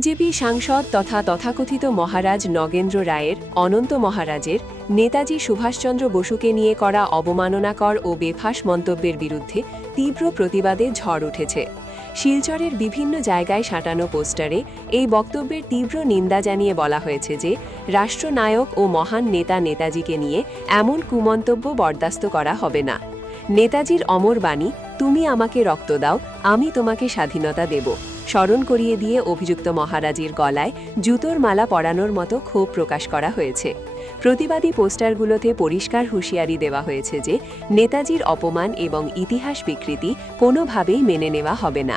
BJP সাংসদ তথা তথাকথিত মহারাজ নগেন্দ্র রায়ের অনন্ত মহারাজের নেতাজি সুভাষচন্দ্র বসুকে নিয়ে করা অবমাননাকর ও বেফাঁস মন্তব্যের বিরুদ্ধে তীব্র প্রতিবাদে ঝড় উঠেছে। শিলচরের বিভিন্ন জায়গায় সাঁটানো পোস্টারে এই বক্তব্যের তীব্র নিন্দা জানিয়ে বলা হয়েছে যে রাষ্ট্রনায়ক ও মহান নেতা নেতাজিকে নিয়ে এমন কুমন্তব্য বরদাস্ত করা হবে না। নেতাজির অমর বাণী, তুমি আমাকে রক্ত দাও, আমি তোমাকে স্বাধীনতা দেব, স্মরণ করিয়ে দিয়ে অভিযুক্ত মহারাজের গলায় জুতোর মালা পরানোর মতো ক্ষোভ প্রকাশ করা হয়েছে। প্রতিবাদী পোস্টারগুলোতে পরিষ্কার হুঁশিয়ারি দেওয়া হয়েছে যে নেতাজির অপমান এবং ইতিহাস বিকৃতি কোনোভাবেই মেনে নেওয়া হবে না।